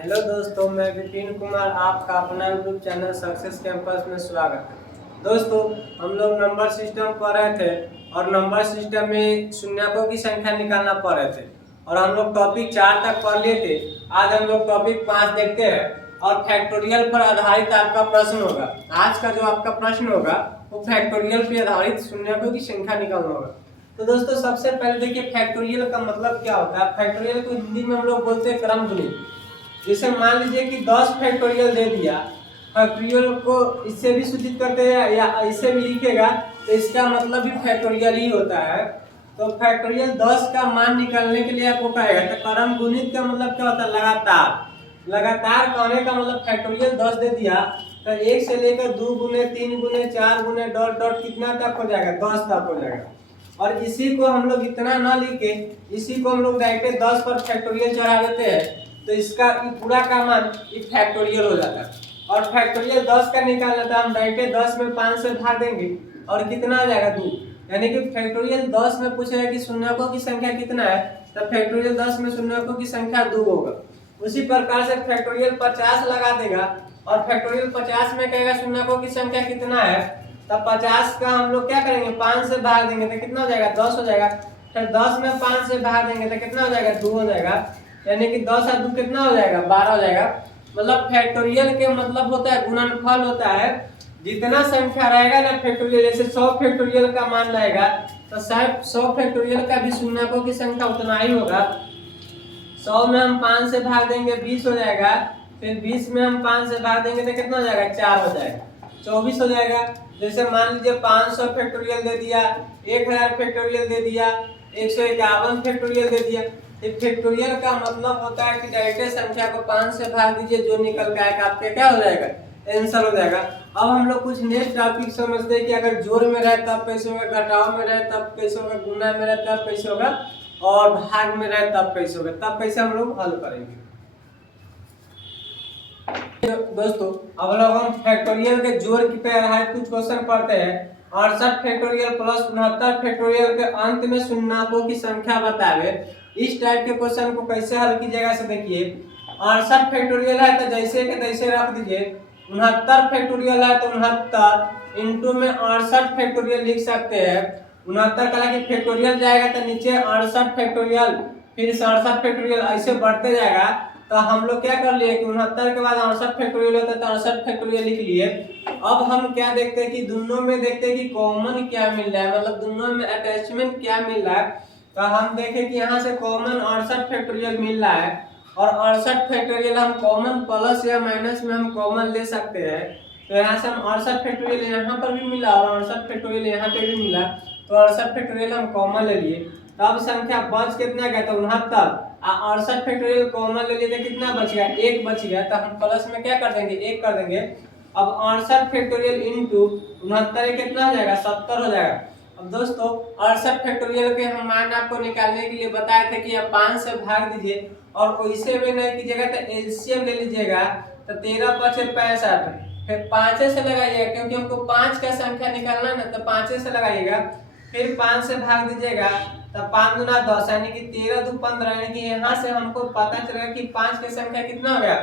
Hello दोस्तों, मैं विपिन कुमार, आपका अपना यूट्यूब चैनल सक्सेस कैंपस में स्वागत है। दोस्तों, हम लोग नंबर सिस्टम पढ़ रहे थे और नंबर सिस्टम में शून्यकों की संख्या निकालना पढ़ रहे थे और हम लोग टॉपिक 4 तक पढ़ लिए थे। आज हम लोग टॉपिक 5 देखते हैं और फैक्टोरियल पर आधारित आपका प्रश्न होगा। आज का जो आपका प्रश्न होगा वो फैक्टोरियल पर आधारित शून्यकों की संख्या निकालना होगा। तो दोस्तों, सबसे पहले देखिए फैक्टोरियल का मतलब क्या होता है। फैक्टोरियल को हिंदी में हम लोग बोलते हैं क्रम गुणित। जैसे मान लीजिए कि 10 फैक्टोरियल दे दिया, फैक्टोरियल को इससे भी सूचित करते हैं या इससे भी लिखेगा तो इसका मतलब भी फैक्टोरियल ही होता है। तो फैक्टोरियल 10 का मान निकालने के लिए आपको कहेगा। तो क्रम गुणित का मतलब क्या होता है? लगातार। लगातार कहने का मतलब फैक्टोरियल 10 दे दिया तो 1 से लेकर 2 गुने 3 गुने 4 गुने डॉट डॉट कितना तक हो जाएगा? 10 तक हो जाएगा। और इसी को हम लोग इतना ना लिखे, इसी को हम लोग डायरेक्ट 10 पर फैक्टोरियल चढ़ा देते हैं तो इसका पूरा का मान फैक्टोरियल हो जाता है। और फैक्टोरियल 10 का निकालना था, हम डायरेक्ट 10 में 5 से भाग देंगे और कितना आ जाएगा? 2। यानी कि फैक्टोरियल 10 में पूछेगा कि शून्यकों की संख्या कितना है, तो फैक्टोरियल 10 में शून्यकों की संख्या 2 होगा। उसी प्रकार से फैक्टोरियल 50 लगा देगा और फैक्टोरियल 50 में कहेगा शून्यकों की संख्या कितना है, तब 50 का हम लोग क्या करेंगे? 5 से भाग देंगे तो कितना हो जाएगा? 10 हो जाएगा। फिर 10 में 5 से भाग देंगे तो कितना हो जाएगा? 2 हो जाएगा। यानी कि 10 और 2 कितना हो जाएगा? 12 हो जाएगा। मतलब फैक्टोरियल के मतलब होता है गुणनफल होता है। जितना संख्या रहेगा ना फैक्टोरियल, जैसे 100 फैक्टोरियल का मान रहेगा तो शायद 100 फैक्टोरियल का भी शून्यकों की संख्या उतना ही होगा। 100 में हम 5 से भाग देंगे 20 हो जाएगा। फिर 20 में हम 5 से भाग देंगे तो कितना हो जाएगा? 4 हो जाएगा, 24 हो जाएगा। जैसे मान लीजिए 500 फैक्टोरियल दे दिया, 1000 फैक्टोरियल दे दिया, 151 फैक्टोरियल दे दिया। फैक्टोरियल का मतलब होता है कि डायरेक्ट संख्या को 5 से भाग दीजिए, जो निकल के आएगा आपके क्या हो जाएगा? आंसर हो जाएगा। अब हम लोग कुछ नेक्स्ट टॉपिक समझते हैं कि अगर जोड़ में रहे तब कैसे होगा, घटाव में रहे तब कैसे होगा, गुणा में रहे तब कैसे होगा और भाग में रहे तब कैसे होगा, तब कैसे हम लोग हल करेंगे। दोस्तों, अब लोग हम फैक्टोरियल के जोड़ की पे आधारित कुछ क्वेश्चन पढ़ते हैं। 68 फैक्टोरियल प्लस 69 फैक्टोरियल के अंत में शून्यकों की संख्या बतावे। इस टाइप के क्वेश्चन को कैसे हल कीजिएगा से देखिए। 68 फैक्टोरियल है तो जैसे के तैसे रख दीजिए। 69 फैक्टोरियल है तो 69 इंटू में 68 फैक्टोरियल लिख सकते हैं। 69 का कि फैक्टोरियल जाएगा तो नीचे 68 फैक्टोरियल, फिर 67 फैक्टोरियल, ऐसे बढ़ते जाएगा। तो हम लोग क्या कर लिए कि 69 के बाद 68 फैक्टोरियल होता है तो 68 फैक्टोरियल लिख लिए। अब हम क्या देखते हैं कि दोनों में देखते हैं कि कॉमन क्या मिल रहा है, मतलब दोनों में अटैचमेंट क्या मिल रहा है। तो हम देखें कि यहाँ से कॉमन 68 फैक्टोरियल मिल रहा है और 68 फैक्टोरियल हम कॉमन प्लस या माइनस में हम कॉमन ले सकते हैं। तो यहाँ से हम 68 फैक्टोरियल यहाँ पर भी मिला और 68 फैक्टोरियल यहाँ पे भी मिला, तो 68 फैक्टोरियल हम कॉमन ले लिए। तब संख्या बच कितना गया? तो 69। 68 फैक्टोरियल कॉमन ले लिए तो कितना बच गया? 1 बच गया। तो हम प्लस में क्या कर देंगे? 1 कर देंगे। अब 68 फैक्टोरियल इंटू 69 कितना हो जाएगा? 70 हो जाएगा। अब दोस्तों, 68 फैक्टोरियल के हम मान आपको निकालने के लिए बताए थे कि आप 5 से भाग दीजिए और वैसे भी नहीं कीजिएगा तो एलसीएम ले लीजिएगा। तो 13 × 5 = 65, फिर 5 से लगाइएगा क्योंकि हमको 5 का संख्या निकालना ना, तो 5 से लगाइएगा। फिर 5 से भाग दीजिएगा तो 5 × 10 यानी कि 13 × 2 = 15। यानी कि यहाँ से हमको पता चलेगा कि 5 की संख्या कितना हो गया,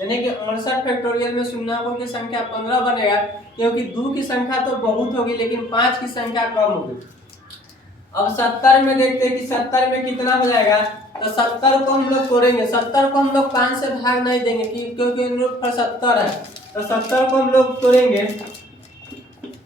यानी कि 68 फैक्टोरियल में शून्यकों की संख्या 15 बनेगा, क्योंकि 2 की संख्या तो बहुत होगी लेकिन 5 की संख्या कम होगी। अब 70 में देखते हैं कि 70 में कितना हो जाएगा। तो 70 को हम लोग तोड़ेंगे। 70 को हम लोग 5 से भाग नहीं देंगे क्योंकि इन लोग पर 70 है। तो 70 को हम लोग तोड़ेंगे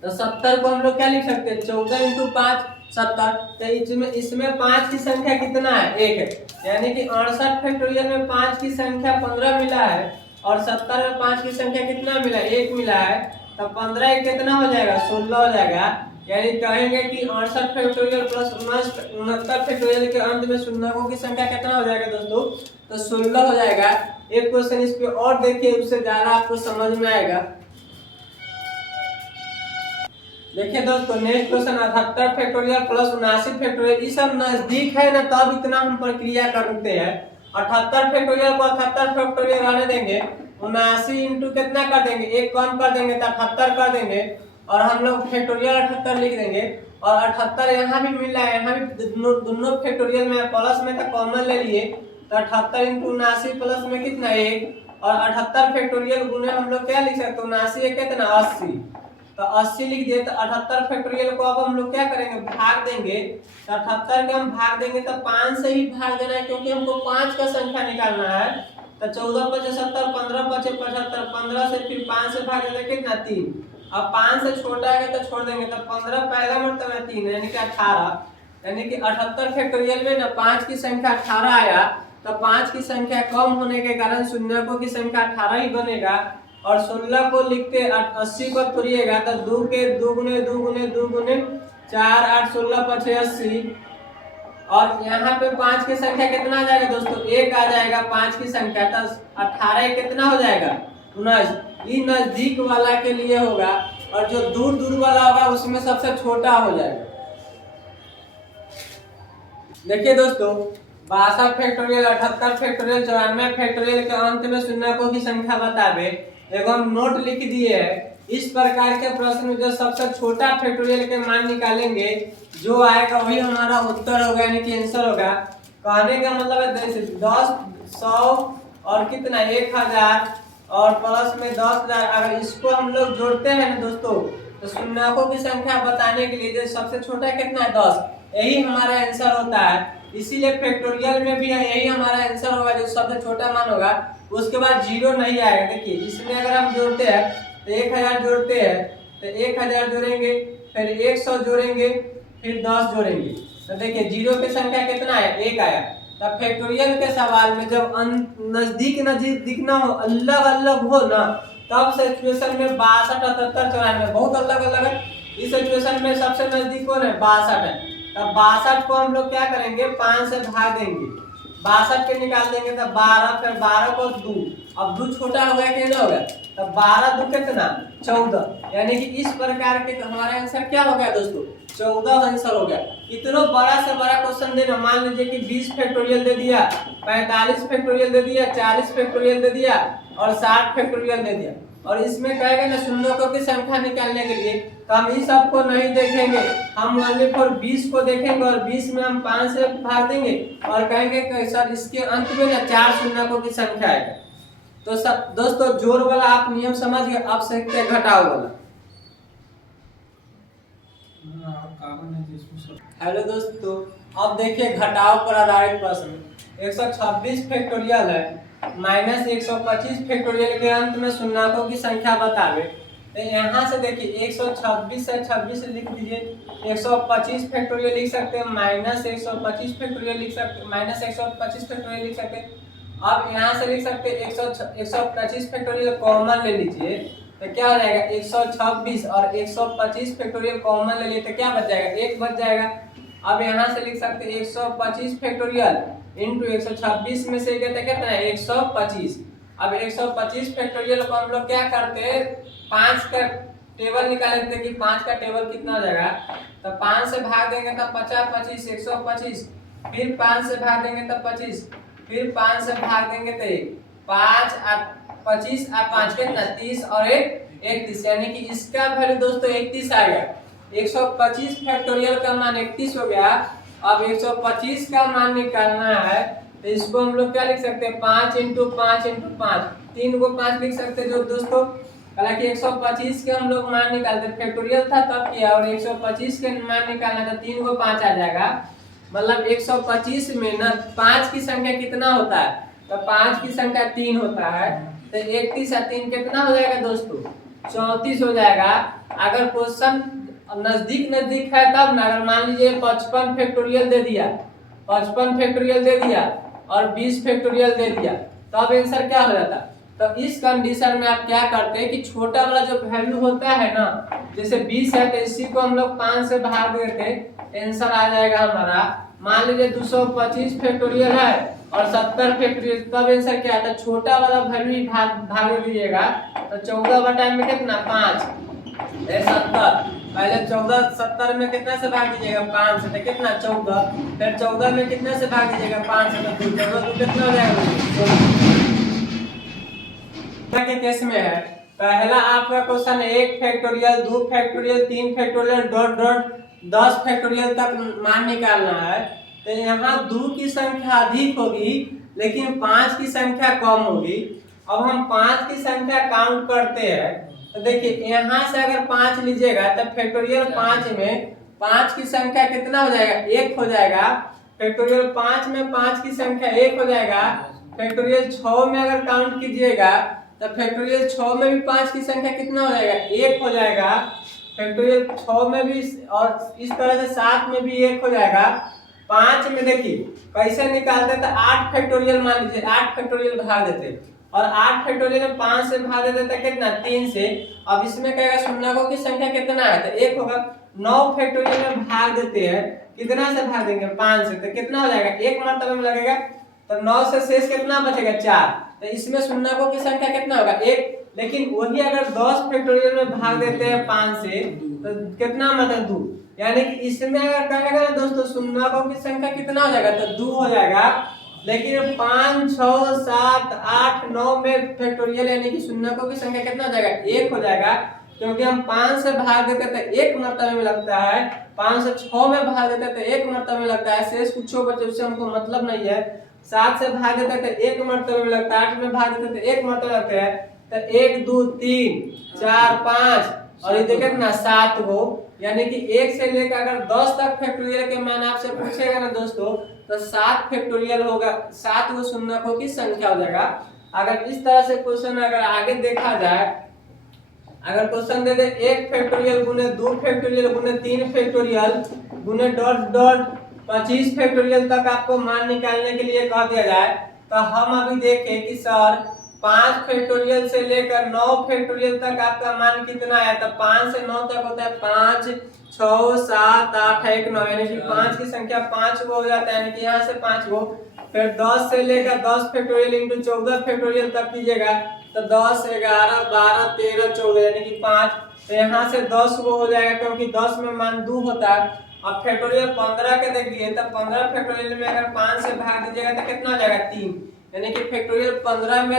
तो 70 को हम लोग क्या लिख सकते हैं? 14 × 5 = 70। तो इसमें 5 की संख्या कितना है? 1 है। यानी कि 68 फैक्टोरियल में 5 की संख्या 15 मिला है और 70 में 5 की संख्या कितना मिला? 1 मिला है। तो 15 कितना हो जाएगा? 16 हो जाएगा। यानी कहेंगे कि 68 फैक्टोरियल प्लस 69 फैक्टोरियल के अंत में शून्यकों की संख्या कितना हो जाएगा दोस्तों? तो 16 हो जाएगा। एक क्वेश्चन इस पे और देखिए, उससे ज्यादा आपको समझ में आएगा। देखिए दोस्तों, next question 78 factorial plus 79 factorial. ये सब नजदीक है ना, तब इतना हम प्रक्रिया करते हैं। 78 फैक्टोरियल को 78 फैक्टोरियल रहने देंगे। 79 इंटू कितना कर देंगे? 1 कम कर देंगे तो 78 कर देंगे और हम लोग फैक्टोरियल 78 लिख देंगे। और 78 यहाँ भी मिल रहा है, यहाँ भी दोनों फैक्टोरियल में प्लस में तो कॉमन ले लिए। तो 78 इंटू 79 प्लस में कितना 1 और 78 फैक्टोरियल गुने हम लोग क्या लिख सकते हैं 79 कितना 80, तो 80 लिख दिए। तो 78 फैक्टोरियल को अब हम लोग क्या करेंगे भाग देंगे। तो 78 के हम भाग देंगे तो 5 से ही भाग देना है क्योंकि हमको 5 का संख्या निकालना है। तो 14 × 5 = 70, 15 × 5 = 75, 15 से फिर 5 से भाग देंगे कितना 3। अब 5 से छोटा है तो छोड़ देंगे। तो 15 पहला मतलब है 3 यानी कि 18, यानी कि 78 फैक्टोरियल में ना 5 की संख्या 18 आया। तो 5 की संख्या कम होने के कारण शून्यकों की संख्या 18 ही बनेगा। और 16 को लिखते 80 को तोड़िएगा तो 2 के 2 गुने 2 गुने 2 गुने 4 8 16 5 80। और यहाँ पे 5 की संख्या कितना आ जाएगा दोस्तों 1 आ जाएगा 5 की संख्या। तो 18 कितना हो जाएगा 19। ये नजदीक वाला के लिए होगा और जो दूर दूर वाला होगा उसमें सबसे छोटा हो जाएगा। देखिए दोस्तों 62 फैक्टोरियल 78 फैक्टोरियल 94 फैक्टोरियल के अंत में शून्यकों की संख्या बतावे एवं नोट लिख दिए है। इस प्रकार के प्रश्न में जो सबसे छोटा फैक्टोरियल के मान निकालेंगे जो आएगा वही हमारा उत्तर होगा यानी कि आंसर होगा। कहने का मतलब है 10 100 और कितना 1000 और प्लस में 10,000। अगर इसको हम लोग जोड़ते हैं ना दोस्तों तो शून्यकों की संख्या बताने के लिए जो सबसे छोटा कितना है 10, यही हमारा आंसर होता है। इसीलिए फैक्टोरियल में भी यही हमारा आंसर होगा जो सबसे छोटा मान होगा। उसके बाद जीरो नहीं आएगा। देखिए इसमें अगर हम जोड़ते हैं तो 1000 जोड़ते हैं तो 1000 जोड़ेंगे फिर 100 जोड़ेंगे फिर 10 जोड़ेंगे तो देखिए जीरो की संख्या कितना है 1 आया। तब फैक्टोरियल के सवाल में जब नजदीक नजदीक ना हो अलग अलग हो ना तब सिचुएशन में 62 78 94 बहुत अलग अलग है। इस सिचुएशन में सबसे नजदीक कौन है 62 है। तब 62 को हम लोग क्या करेंगे 5 से भाग देंगे 62 के निकाल देंगे तब 12 फिर 12 को 2 अब 2 छोटा हो गया कितना हो गया तब 12 2 कितना 14 यानी कि इस प्रकार के हमारा आंसर क्या हो गया दोस्तों 14 आंसर हो गया। इतना बड़ा से बड़ा क्वेश्चन देना मान लीजिए कि 20 फैक्टोरियल दे दिया 45 फैक्टोरियल दे दिया 40 फैक्टोरियल दे दिया और 60 फैक्टोरियल दे दिया और इसमें कहेगा ना शून्यकों की संख्या निकालने के लिए तो हम इस सब को नहीं देखेंगे। हम ओनली फॉर 20 को देखेंगे और 20 में हम 5 से भाग देंगे और कहेंगे कि सर इसके अंत में ना 4 शून्यकों की संख्या आएगा। तो सब दोस्तों जोड़ वाला आप नियम समझ गए। अब सीखते हैं घटाव वाला। हेलो दोस्तों अब देखिए घटाव पर आधारित प्रश्न 126 फैक्टोरियल है माइनस 125 फैक्टोरियल के अंत में शून्यकों की संख्या बतावे। तो यहाँ से देखिए 126 से 26 लिख दीजिए 125 फैक्टोरियल लिख सकते हैं माइनस 125 फैक्टोरियल लिख सकते माइनस 125 फैक्टोरियल लिख सकते हैं। अब यहाँ से लिख सकते हैं 125 फैक्टोरियल कॉमन ले लीजिए तो क्या हो जाएगा 126 और 125 फैक्टोरियल कॉमन ले लिए तो क्या बच जाएगा 1 बच जाएगा। अब यहाँ से लिख सकते हैं 125 फैक्टोरियल इंटू 126 में से कहते कितना है 125। अब 125 फैक्टोरियल को हम लोग क्या करते हैं 5 का टेबल निकाल लेते हैं कि 5 का टेबल कितना हो जाएगा। तो 5 से भाग देंगे तब 50 25 125 फिर 5 से भाग देंगे तब 25 फिर 5 से भाग देंगे तो 5 25 और 5 कितना 30 और 1 31 यानी कि इसका वैल्यू दोस्तों 31 आ गया। 125 फैक्टोरियल का मान 31 हो गया। अब 125 का मान निकालना है तो इसको हम लोग क्या लिख सकते हैं 5 इंटू 5 इंटू 5 3 को 5 लिख सकते हैं जो दोस्तों। हालांकि 125 के हम लोग मान निकालते फैक्टोरियल था तब किया और 125 के मान निकालना था 3 को 5 आ जाएगा। मतलब 125 में ना 5 की संख्या कितना होता है तो 5 की संख्या 3 होता है तो 31 और 3 कितना हो जाएगा दोस्तों 34 हो जाएगा। अगर क्वेश्चन नजदीक नजदीक है तब ना अगर मान लीजिए 55 फैक्टोरियल दे दिया 55 फैक्टोरियल दे दिया और 20 फैक्टोरियल दे दिया तब आंसर क्या हो जाता। तो इस कंडीशन में आप क्या करते हैं कि छोटा वाला जो वैल्यू होता है ना जैसे 20 है तो इसी को हम लोग 5 से भाग देते आंसर आ जाएगा हमारा। मान लीजिए 225 फैक्टोरियल है और 70 फैक्टोरियल तब आंसर क्या आता है छोटा वाला वैल्यू ही भाग दीजिएगा तो 14 में कितना 5 70 पहले 14 70 में कितना से भाग दीजिएगा 5 से तो कितना 14 फिर 14 में कितना से भाग दीजिएगा 5 से तो 14 तो कितना हो जाएगा के केस में है। पहला आपका question 1 factorial 2 factorial 3 factorial dot dot 10 factorial तक मान निकालना है। तो यहाँ 2 की संख्या अधिक होगी लेकिन 5 की संख्या कम होगी। अब हम 5 की संख्या काउंट करते हैं, तो देखिए यहाँ से अगर 5 लीजिएगा तो फैक्टोरियल 5 में 5 की संख्या कितना हो जाएगा, 1 हो जाएगा। फैक्टोरियल 5 में 5 की संख्या 1 हो जाएगा। फैक्टोरियल 6 में अगर काउंट कीजिएगा तो फैक्टोरियल 6 में भी 5 की संख्या कितना हो जाएगा, 1 हो जाएगा। फैक्टोरियल 6 में भी, और इस तरह से 7 में भी 1 हो जाएगा। 5 में देखिए कैसे निकालते, तो 8 फैक्टोरियल मान लीजिए, 8 फैक्टोरियल भाग देते, और 8 फैक्टोरियल में 5 से भाग देते तो कितना, 3 से। अब इसमें कहेगा शून्यकों की संख्या कितना है, तो 1 होगा। 9 फैक्टोरियल में भाग देते हैं, कितना से भाग देंगे, 5 से, तो कितना हो जाएगा, 1 मर्तबे में लगेगा, तो 9 से शेष कितना बचेगा, 4। तो इसमें शून्यकों की संख्या कितना होगा, 1। लेकिन वही अगर 10 फैक्टोरियल में भाग देते हैं 5 से, तो कितना मतलब 2। यानी कि इसमें अगर कहेगा ना दोस्तों शून्यकों की संख्या कितना हो जाएगा, तो 2 हो जाएगा। लेकिन 5, 6, 7, 8, 9 में फैक्टोरियल यानी कि शून्यकों की संख्या कितना हो जाएगा, 1 हो जाएगा। क्योंकि हम 5 से भाग देते तो 1 मर्तबे में लगता है, 5 से 6 में भाग देते तो 1 मर्तबे में लगता है, शेष कुछ बचे उससे हमको मतलब नहीं है। 7 से भाग देते तो 1 मर्तबे में लगता है, 8 में भाग देते तो 1 मर्तबे लगता है। तो 1, 2, 3, 4, 5 और ये देखिए ना 7 गो, यानी कि 1 से लेकर अगर 10 तक फैक्टोरियल के मान आपसे पूछेगा ना दोस्तों, तो 7 फैक्टोरियल होगा, 7 गो शून्यकों की संख्या हो जाएगा। अगर इस तरह से क्वेश्चन अगर आगे देखा जाए, अगर क्वेश्चन दे दे 1 फैक्टोरियल गुने 2 फैक्टोरियल गुने 3 फैक्टोरियल गुने डॉट डॉट 25 फैक्टोरियल तक आपको मान निकालने के लिए कह दिया जाए, तो हम अभी देखें कि सर 5 फैक्टोरियल से लेकर 9 फैक्टोरियल तक आपका मान कितना है, तो 5 से 9 तक होता है 5, 6, 7, 8, 1, 9, यानी कि 5 की संख्या 5 गो हो जाता है, यानी कि यहाँ से 5 गो। फिर 10 से लेकर 10 फैक्टोरियल इंटू 14 फैक्टोरियल तक कीजिएगा, तो 10, 11, 12, 13, 14 यानी कि 5। तो यहाँ से 10 गो हो जाएगा, क्योंकि 10 में मान 2 होता है। अब फैक्टोरियल 15 के देखिए, तो 15 फैक्टोरियल में अगर 5 से भाग दीजिएगा तो कितना हो जाएगा, 3। यानी कि फैक्टोरियल 15 में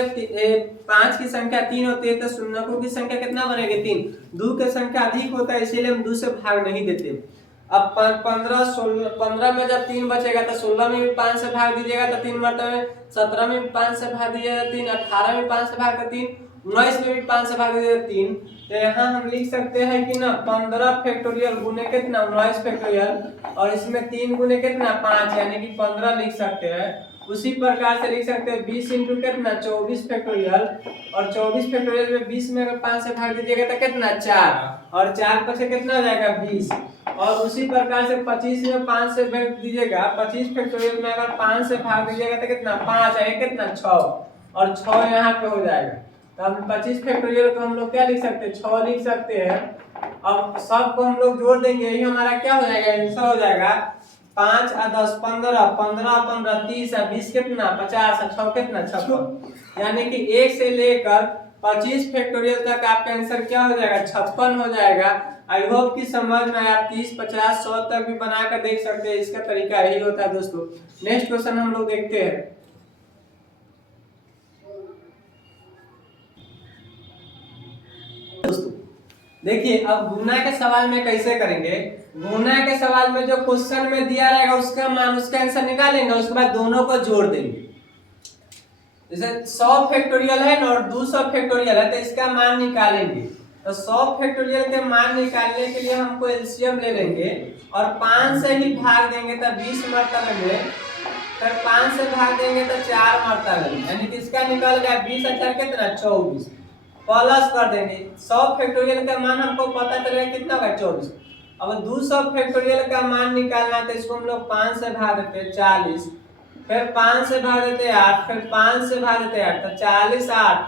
5 की संख्या 3 होती है, तो शून्यकों की संख्या कितना बनेगी, 3। 2 की संख्या अधिक होता है, इसीलिए हम 2 से भाग नहीं देते। अब 15 में जब 3 बचेगा तो 16 में भी 5 से भाग दीजिएगा तो 3 मरतबे, 17 में भी 5 से भाग दीजिएगा 3, 18 में 5 से भाग कर 3, 19 में भी 5 से भाग दीजिएगा 3। तो यहाँ हम लिख सकते हैं कि ना 15 फैक्टोरियल गुने कितना, 19 फैक्टोरियल, और इसमें 3 गुने कितना, 5, यानी कि 15 लिख सकते हैं। उसी प्रकार से लिख सकते हैं 20 इंटू कितना, 24 फैक्टोरियल, और 24 फैक्टोरियल में 20 में अगर 5 से भाग दीजिएगा तो कितना, 4, और 4 पर से कितना हो जाएगा, 20। और उसी प्रकार से 25 में 5 से भाग दीजिएगा, 25 फैक्टोरियल में अगर 5 से भाग दीजिएगा तो कितना, 5 है, कितना, 6, और 6 यहाँ पे हो जाएगा। तो हम 25 फैक्टोरियल को हम लोग क्या लिख सकते हैं, 6 लिख सकते हैं। अब सबको हम लोग जोड़ देंगे, यही हमारा क्या हो जाएगा, आंसर हो जाएगा 5 और 10, 15, 15, 15, 30 और 20 कितना, 50 और 6 कितना, 56। यानी कि 1 से लेकर 25 फैक्टोरियल तक आपका आंसर क्या हो जाएगा, 56 हो जाएगा। आई होप कि समझ में आया। आप 30, 50, 100 तक भी बनाकर देख सकते हैं, इसका तरीका यही होता है दोस्तों। नेक्स्ट क्वेश्चन हम लोग देखते हैं। देखिए अब गुना के सवाल में कैसे करेंगे। गुना के सवाल में जो क्वेश्चन में दिया रहेगा उसका मान, उसका आंसर निकालेंगे, उसके बाद दोनों को जोड़ देंगे। जैसे 100 फैक्टोरियल है ना और 200 फैक्टोरियल है, तो इसका मान निकालेंगे। तो 100 फैक्टोरियल के मान निकालने के लिए हमको एलसीएम ले लेंगे और 5 से ही भाग देंगे तो 20 मरतबे में, फिर 5 से भाग देंगे तो 4 मरतबे में, यानी कि इसका निकल गया 20 और 4 कितना, 24। प्लस कर देंगे 100 फैक्टोरियल का मान हमको पता चलेगा कितना होगा, 24। अब 200 फैक्टोरियल का मान निकालना है तो इसको हम लोग 5 से भाग देते हैं, 40, फिर 5 से भाग देते हैं 8, फिर 5 से भाग देते हैं 8, तो 40, 8,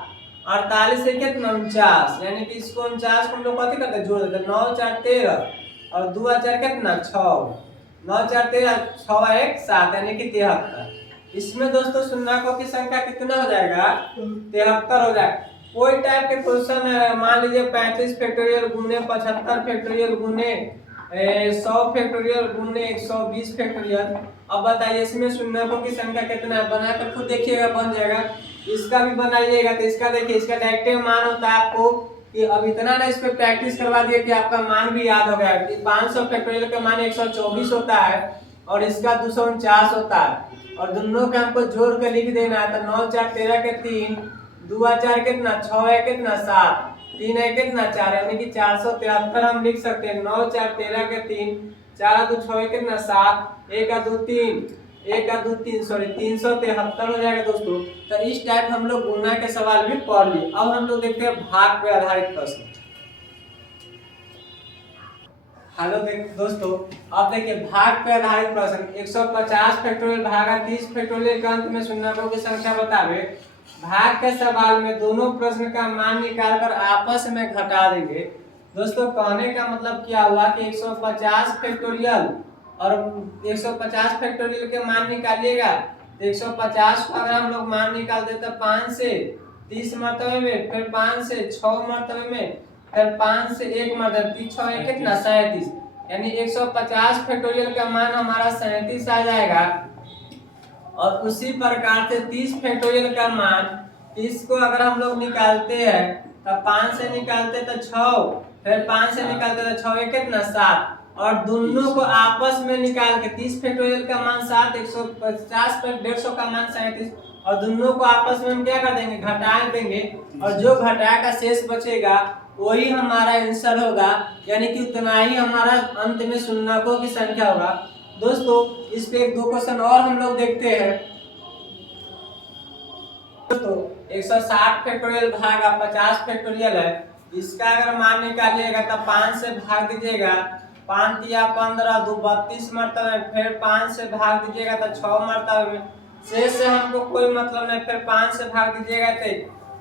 48 से कितना, 49, यानी कि इसको 49 को हम लोग कथी करते हैं, जोड़ देते हैं। 9, 4, 13 और 2 और 4 कितना, 6, 9, 4, 13, 6, 1, 7, यानी कि 73। इसमें दोस्तों शून्यकों की संख्या कितना हो जाएगा, 73 हो जाएगा। कोई टाइप के क्वेश्चन है, मान लीजिए 35 फैक्टोरियल गुने 75 फैक्टोरियल गुने 100 फैक्टोरियल गुने 120 फैक्टोरियल। अब बताइए इसमें शून्यकों की संख्या कितना है, बनाकर खुद देखिएगा, बन जाएगा। इसका भी बनाइएगा तो इसका देखिए, इसका डायरेक्टिव मान होता है आपको कि अब इतना ना इस पे प्रैक्टिस करवा दिए कि आपका मान भी याद हो गया। 500 फैक्टोरियल का मान 124 होता है, और इसका 249 होता है और दोनों के हमको जोड़ के लिख देना है। तो 9 4 13 के 3, 2 4 कितना 6 है कितना 7, 3 है कितना 4, यानी कि 473 हम लिख सकते हैं। 9 4 13 के 3, 4 2 6 है कितना 7, 1 2 3, 1 2 3 सॉरी 373 हो जाएगा दोस्तों। तो इस टाइप हम लोग गुणा के सवाल भी पढ़ लिए। अब हम लोग देखते हैं भाग पे आधारित प्रश्न। हेलो दोस्तों, अब देखिए भाग पे आधारित प्रश्न। 150 फैक्टोरियल भागा 30 फैक्टोरियल के अंत में शून्यकों की संख्या बतावे। भाग के सवाल में दोनों प्रश्न का मान निकालकर आपस में घटा देंगे। दोस्तों कहने का मतलब क्या हुआ कि 150 फैक्टोरियल और 150 फैक्टोरियल के मान निकालिएगा। तो 150 को अगर हम लोग मान निकाल देते तो 5 से 30 मरतबे में, फिर 5 से 6 मरतबे में, फिर 5 से 1 मरतबे, 3 6 1 कितना 37, यानी 150 फैक्टोरियल का मान हमारा 37 आ जाएगा। और उसी प्रकार से 30 फैक्टोरियल का मान, 30 को अगर हम लोग निकालते हैं तो 5 से निकालते तो 6, फिर 5 से निकालते तो 6 1 कितना 7, और दोनों को आपस में निकाल के 30 फैक्टोरियल का मान 7, 150 पर 150 का मान 37, और दोनों को आपस में हम क्या कर देंगे घटा देंगे, और जो घटा का शेष बचेगा वही हमारा आंसर होगा, यानी कि उतना ही हमारा अंत में शून्यकों की संख्या होगा। दोस्तों इस पे एक दो क्वेश्चन और हम लोग देखते हैं। दोस्तों 160 फैक्टोरियल भागा 50 फैक्टोरियल है, इसका अगर मान निकालिएगा तो 5 से भाग दीजिएगा, 5 तिया 15, 2 32 मरतबे, फिर 5 से भाग दीजिएगा तो 6 मरतबे में, शेष से हमको कोई मतलब नहीं, फिर 5 से भाग दीजिएगा तो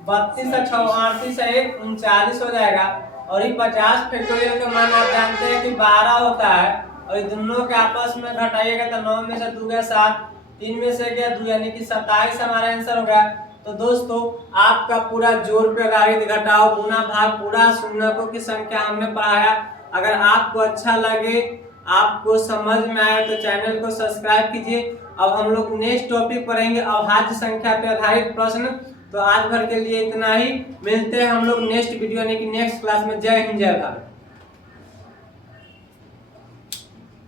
32 से 6 38 से 1 39 हो जाएगा। और ये 50 फैक्टोरियल का मान आप जानते हैं कि 12 होता है, और दोनों के आपस में घटाइएगा तो 9 में से 2 गया 7, 3 में से गया 2, यानी कि 27 हमारा आंसर होगा। तो दोस्तों आपका पूरा जोड़ पे आधारित घटाओ गुना भाग पूरा शून्यकों की संख्या हमने पढ़ाया। अगर आपको अच्छा लगे, आपको समझ में आए तो चैनल को सब्सक्राइब कीजिए। अब हम लोग नेक्स्ट टॉपिक पढ़ेंगे अभाज्य संख्या पे आधारित प्रश्न। तो आज भर के लिए इतना ही, मिलते हैं हम लोग नेक्स्ट वीडियो यानी कि नेक्स्ट क्लास में। जय हिंद जय भारत।